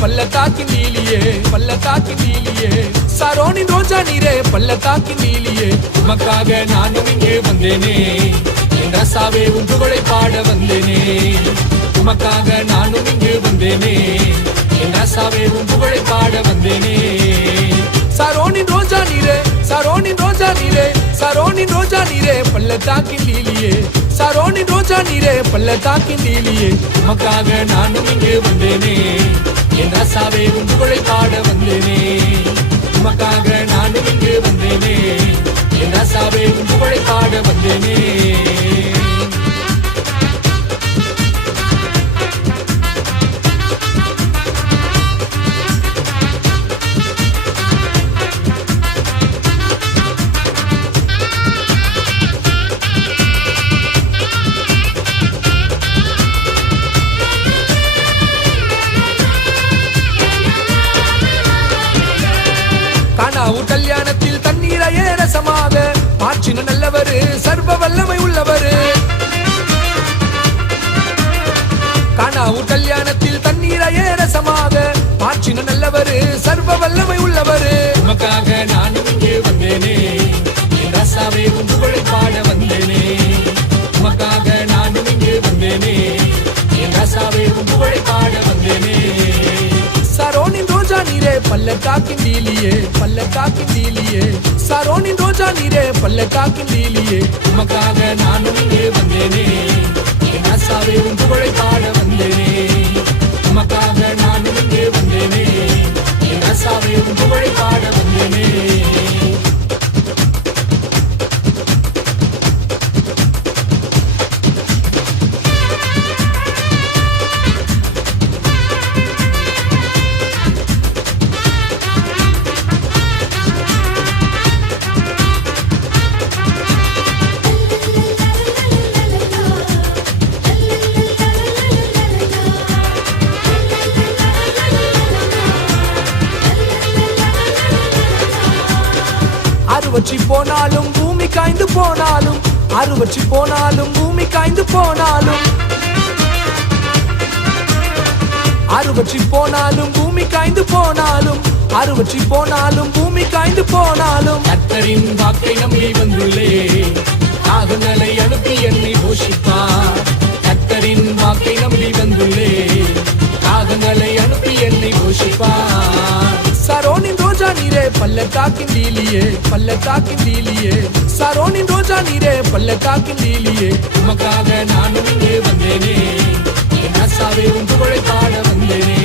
பள்ளத்தாக்கின் லீலியே பள்ளத்தாக்கின் லீலியே சரோனின் ரோஜா நீரே பள்ளத்தாக்கின் லீலியே உமக்காக நானும் இங்கே வந்தேனே என் ரசாவே உன் புகழை பாட வந்தேனே உமக்காக நானும் இங்கு வந்தேனே என் ரசாவே உன் புகழை பாட வந்தேனே சரோனின் ரோஜா நீரே சரோனின் ரோஜா நீரே சரோனின் ரோஜா நீரே பள்ளத்தாக்கின் லீலியே சரோனின் ரோஜா நீரே பள்ளத்தாக்கின் லீலியே உமக்காக நானும் இங்கு வந்தேனே என் ரசாவே உன் புகழை பாட வந்தேனே உமக்காக நானும் இங்கு வந்தேனே என் ரசாவே உன் புகழை பாட வந்தேனே கல்யாணத்தில் தண்ணீரையே ரசமாக மாற்றின நல்லவரு சர்வ வல்லமை உள்ளவரு கானாவு கல்யாணத்தில் தண்ணீரையே ரசமாக மாற்றின நல்லவரு சர்வ வல்லமை உள்ளவரு உமக்காக நானும் இங்கே வந்தேனே என் ரசாவே உன் புகழை பாட வந்தேனே உமக்காக நானும் இங்கே வந்தேனே என் ரசாவே உன் புகழை பாட வந்தேனே சரோனின் ரோஜா நீரே பள்ளத்தாக்கின் லீலியே பள்ளத்தாக்கின் லீலியே சரோனின் ரோஜா நீரே பள்ளத்தாக்கின் லீலியே உமக்காக நானும் இங்கே வந்தேனே என் ரசாவே உன் புகழை பாட வந்தேனே உமக்காக நானும் இங்கே வந்தேனே என் ரசாவே உன் புகழை பாட வந்தேனே அறுவற்றி போனாலும் பூமி காய்ந்து போனாலும் அறுவற்றி போனாலும் பூமி காய்ந்து போனாலும் அறுவற்றி போனாலும் பூமி காய்ந்து போனாலும் அறுவற்றி போனாலும் பூமி காய்ந்து போனாலும் கர்த்தரின் வாக்கை நம்பி வந்துள்ளே காகங்களை அனுப்பி என்னை போஷிப்பார் கர்த்தரின் வாக்கை நம்பி வந்துள்ளே காகங்களை அனுப்பி என்னை போஷிப்பார் சரோனின் ரோஜா நீரே பள்ளத்தாக்கின் லீலியே பள்ளத்தாக்கின் லீலியே சரோனின் ரோஜா நீரே பள்ளத்தாக்கின் லீலியே உமக்காக நானும் இங்கே வந்தேனே என் ரசாவே உன் புகழை பாட வந்தேனே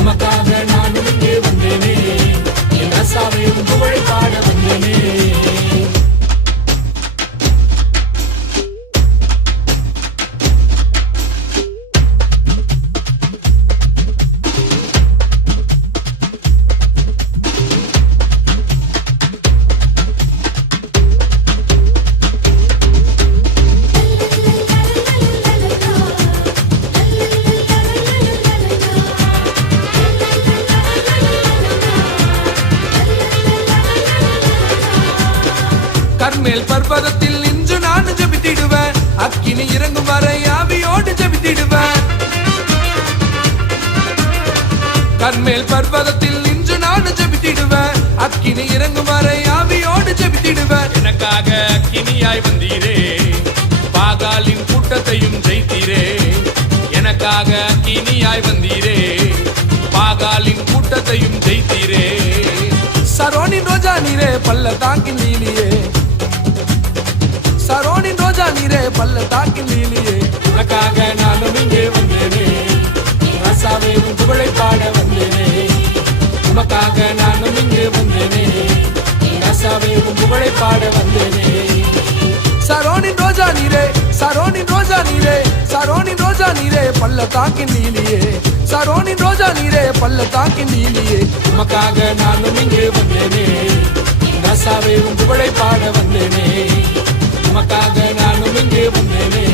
உமக்காக நானும் இங்கே வந்தேனே என் ரசாவே உன் புகழை பாட வந்தேனே கர்மேல் பர்வதத்தில் நின்று நான் ஜெபித்திடுவேன் அக்கினி இறங்கும் வரை ஆவியோடு ஜெபித்திடுவேன் கர்மேல் பர்வதத்தில் நின்று நான் ஜெபித்திடுவேன் அக்கினி இறங்கும் வரை ஆவியோடு ஜெபித்திடுவேன் எனக்காக அக்கினியாய் வந்தீரே பாகாலின் கூட்டத்தையும் ஜெயித்தீரே எனக்காக அக்கினியாய் வந்தீரே பாகாலின் கூட்டத்தையும் ஜெயித்தீரே சரோனின் ரோஜா நீரே பள்ளத்தாக்கின் லீலியே சரோனின் ரோஜா நீரே பள்ளத்தாக்கின் லீலியே உனக்காக நானும் இங்கே வந்தேனே ரசாவே உன் புகழை பாட வந்தேனே உனக்காக நானும் இங்கே வந்தேனே ரசாவே உன் புகழை பாட வந்தேனே சரோனின் ரோஜா நீரே சரோனின் ரோஜா நீரே சரோனின் ரோஜா நீரே பள்ளத்தாக்கின் லீலியே சரோனின் ரோஜா நீரே பள்ளத்தாக்கின் லீலியே உமக்காக நானும் இங்கே வந்தேனே ரசாவே உன் புகழை பாட வந்தேனே உமக்காக நானும் இங்கே வந்தேனே